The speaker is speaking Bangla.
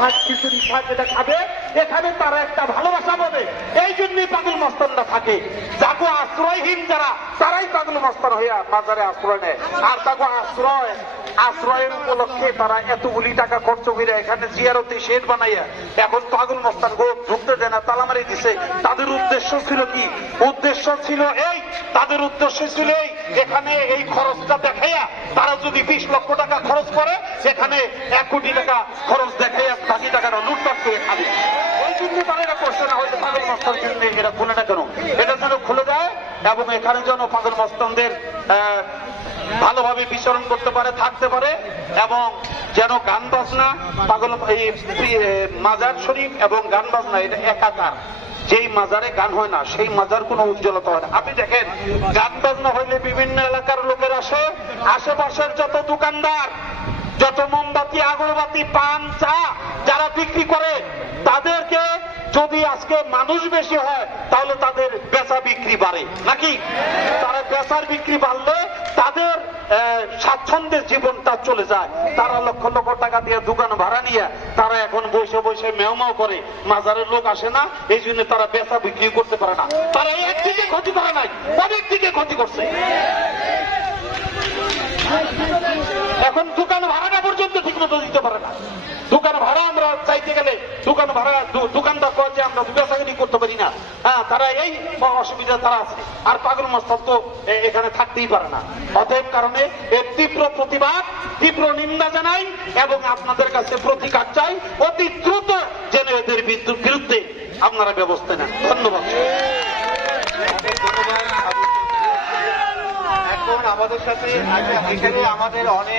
ভাত খিচুড়ি শাক যেটা খাবে এখানে তারা একটা ভালোবাসা পাবে। এই জন্যই পাগল মস্তানরা থাকে। যাকে আশ্রয়হীন যারা তারাই পাগল মস্তান হইয়া বাজারে আশ্রয় নেয়। আর তাকে আশ্রয়ের উপলক্ষে তারা এতগুলি টাকা খরচ করে এখানে জিয়ারতে শেড বানাইয়া এখন পাগল মস্তান ঢুকতে দেয় না, তালামারি দিছে। তাদের উদ্দেশ্য ছিল কি? উদ্দেশ্য ছিল এই, তাদের উদ্দেশ্য ছিল এই, এখানে এই খরচটা দেখাইয়া তারা যদি 20 লক্ষ টাকা খরচ করে সেখানে 1 কোটি টাকা খরচ দেখাইয়া বাকি টাকাটা লুটপাট করে খাবে। এই জন্য তারা এটা করছে না। হয়তো পাগল মস্তান জন্য এটা খুলে না কেন, এটা যেন খুলে দেয় এবং এখানে যেন পাগল মস্তানদের ভালোভাবে বিচরণ করতে পারে, থাকতে পারে এবং যেন গান বাজনা পাগল এই মাজার শরীফ এবং গান বাজনা এটা একাকার। যেই মাজারে গান হয় না সেই মাজার কোনো উজ্জ্বলতা হয় না। আপনি দেখেন গান বাজনা হইলে বিভিন্ন এলাকার লোকের আসে, আশেপাশের যত দোকানদার, যত মোমবাতি আগরবাতি পান চা যারা বিক্রি করে তাদেরকে যদি আজকে মানুষ বেশি হয় তাহলে তাদের বেচা বিক্রি বাড়ে নাকি? তারা বেচার বিক্রি বাড়লে তাদের স্বাচ্ছন্দ্যের জীবনটা চলে যায়। তারা লক্ষ লক্ষ টাকা দিয়ে দোকান ভাড়া নিয়ে তারা এখন বসে বসে মেওমাও করে, মাজারের লোক আসে না, এই জন্য তারা বেচা বিক্রি করতে পারে না। তারা একদিকে ক্ষতি করে নাই, অনেক দিকে ক্ষতি করছে। এখন দোকান ভাড়াটা পর্যন্ত ঠিক মতো দিতে পারে না। দোকান ভাড়া আমরা চাইতে গেলে দোকান ভাড়া দোকানদার কয় যে আমরা বেচাকেনি করতে পারি না। হ্যাঁ, তারা এই অসুবিধা তারা আছে। আর পাগল মস্তান তো এখানে থাকতেই পারে না। অতএব কারণে এর তীব্র প্রতিবাদ, তীব্র নিন্দা জানাই এবং আপনাদের কাছে প্রতিকার চাই অতি দ্রুত যেন এদের বিরুদ্ধে আপনারা ব্যবস্থা নেন। ধন্যবাদ। এখন আমাদের সাথে এখানে আমাদের অনেক